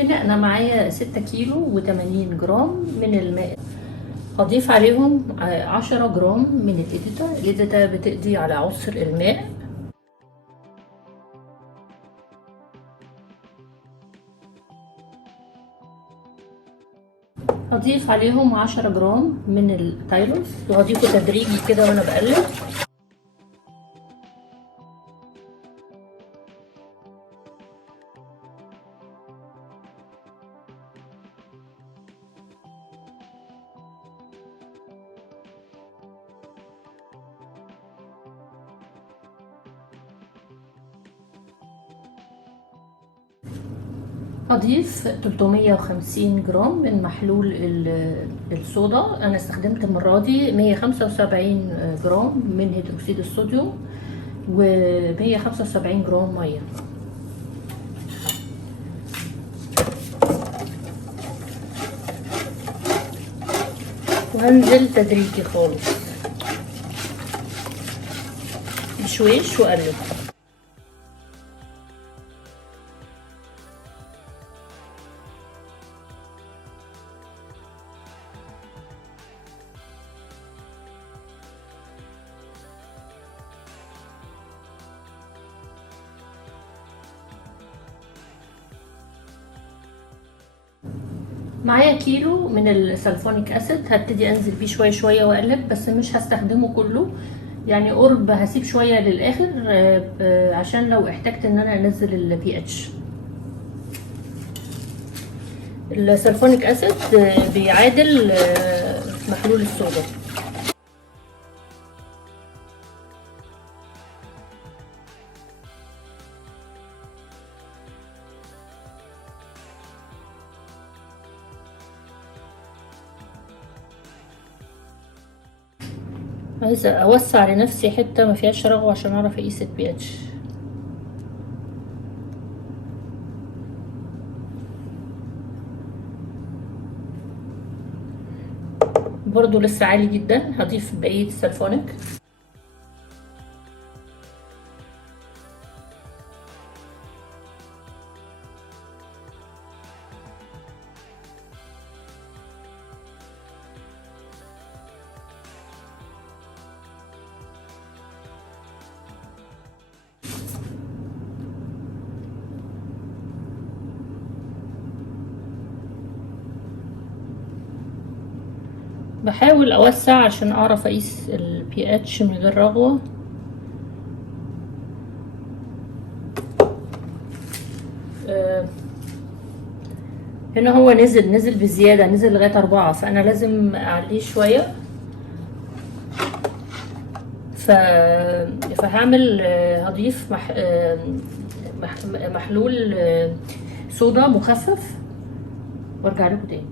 هنا انا معايا 6 كيلو و80 جرام من الماء. هضيف عليهم 10 جرام من الإيديتا بتقضي على عسر الماء. هضيف عليهم 10 جرام من التايلوس وهضيفه تدريجي كده وانا بقلب. هضيف 350 جرام من محلول الصودا. انا استخدمت المرة دي 175 جرام من هيدروكسيد الصوديوم و175 جرام مية. وهنزل تدريجي خالص بشويش واقلب. معايا كيلو من السلفونيك اسيد، هبتدي انزل بيه شويه شويه واقلب، بس مش هستخدمه كله، يعني قرب هسيب شويه للاخر عشان لو احتجت ان انا انزل البي اتش. السلفونيك اسيد بيعادل محلول الصودا. عايزه اوسع لنفسي حته ما فيهاش رغوه عشان اعرف اقيس البي اتش. برضو لسه عالي جدا، هضيف بقيه السلفونيك. بحاول اوسع عشان اعرف اقيس البي اتش من غير رغوه. هنا هو نزل بزياده، نزل لغايه 4، فانا لازم اعليه شويه. فهعمل هضيف محلول صودا مخفف وارجع لكم تاني.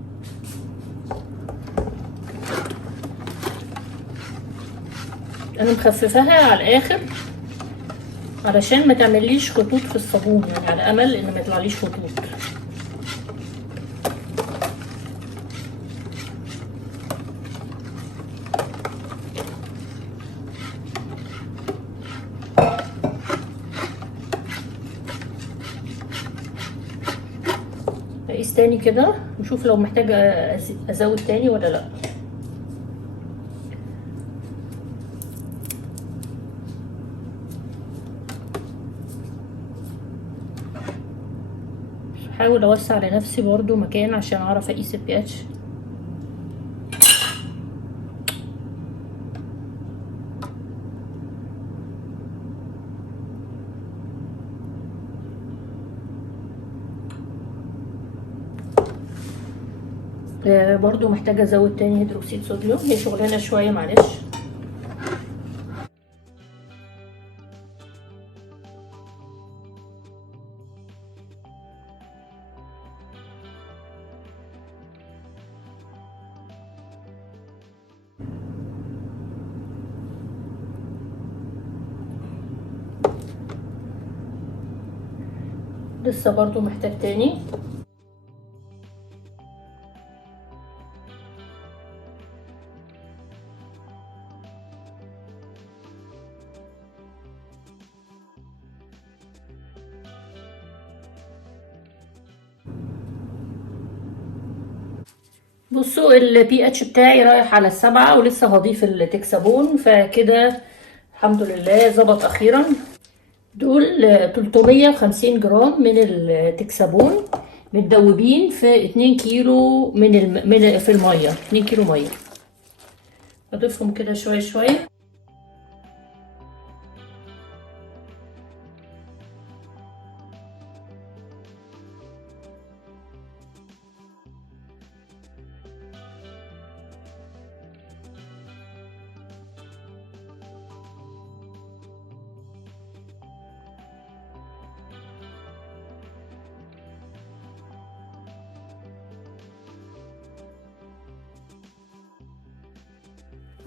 انا مخففاها على الاخر علشان ما تعمليش خطوط في الصابون، يعني على امل ان ما يطلعليش خطوط. هقيس تاني كده نشوف لو محتاجه ازود تاني ولا لا. بحاول اوسع لنفسي برضو مكان عشان اعرف اقيس البي اتش. برضو محتاجه ازود تاني هيدروكسيد صوديوم، هي شغلانه شويه معلش. لسه برضو محتاج تاني. بصوا البي اتش بتاعي رايح على 7 ولسه هضيف التكسابون، فكده الحمد لله ظبط اخيرا. دول 350 جرام من التكسابون متدوبين في 2 كيلو في الميه، 2 كيلو ميه. اضيفهم كده شويه شويه.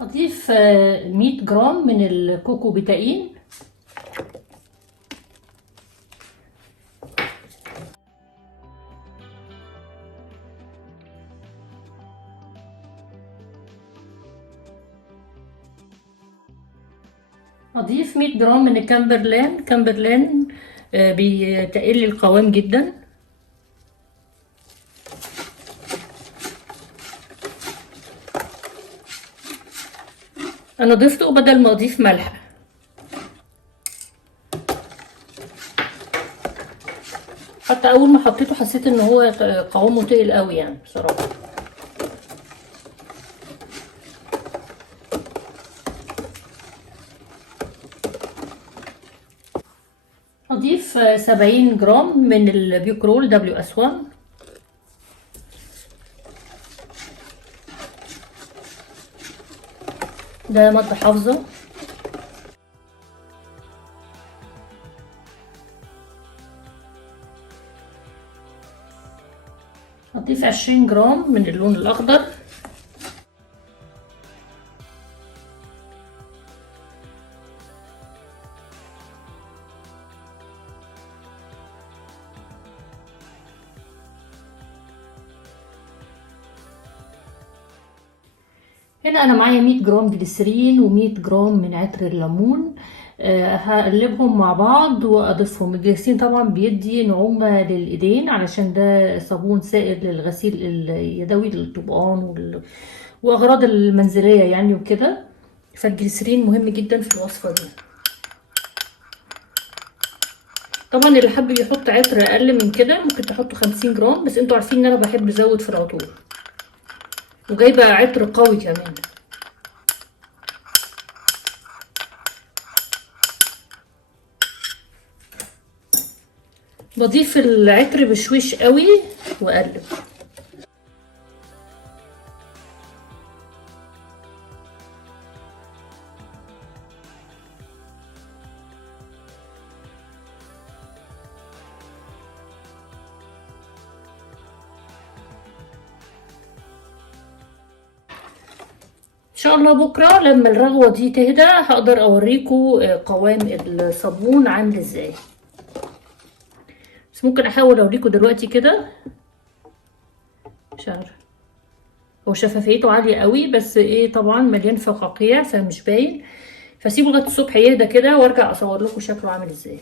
هضيف 100 جرام من الكوكو بتاين. هضيف 100 جرام من كامبرلان بيتقل لي القوام جدا. انا ضفته بدل ما اضيف ملح. حتى اول ما حطيته حسيت ان هو قوامه تقيل قوي يعني بصراحه. هضيف 70 جرام من البيوكرول WS1. ده مادة حافظة. هضيف 20 جرام من اللون الأخضر. هنا انا معايا 100 جرام جليسرين و100 جرام من عطر الليمون. هقلبهم مع بعض واضيفهم. الجليسرين طبعا بيدي نعومة للايدين علشان ده صابون سائل للغسيل اليدوي للطبقان واغراض المنزلية يعني وكده، فالجليسرين مهم جدا في الوصفة دي. طبعا اللي حابب يحط عطر اقل من كده ممكن تحطوا 50 جرام، بس انتوا عارفين ان انا بحب ازود في العطور، وجايبه عطر قوي كمان. بضيف العطر بشويش قوي واقلب. ان شاء الله بكره لما الرغوه دي تهدى هقدر اوريكم قوام الصابون عامل ازاي، بس ممكن احاول اوريكم دلوقتي كده. مش عارفه، هو شفافيته عاليه قوي بس ايه طبعا مليان فقاقيع فمش باين، فسيبه لغايه الصبح يهدى كده وارجع اصور لكم شكله عامل ازاي.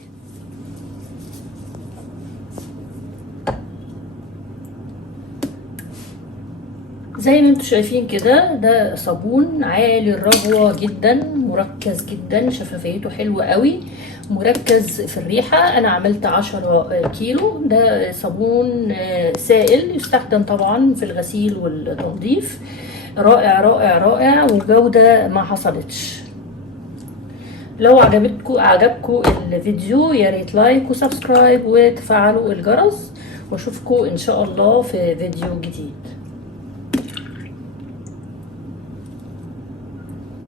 زي ما انتم شايفين كده ده صابون عالي الرغوة جدا، مركز جدا، شفافيته حلوة قوي، مركز في الريحة. انا عملت 10 كيلو. ده صابون سائل يستخدم طبعا في الغسيل والتنظيف. رائع رائع رائع وجودة ما حصلتش. لو عجبكم الفيديو يا ريت لايك وسبسكرايب وتفعلوا الجرس، واشوفكم ان شاء الله في فيديو جديد.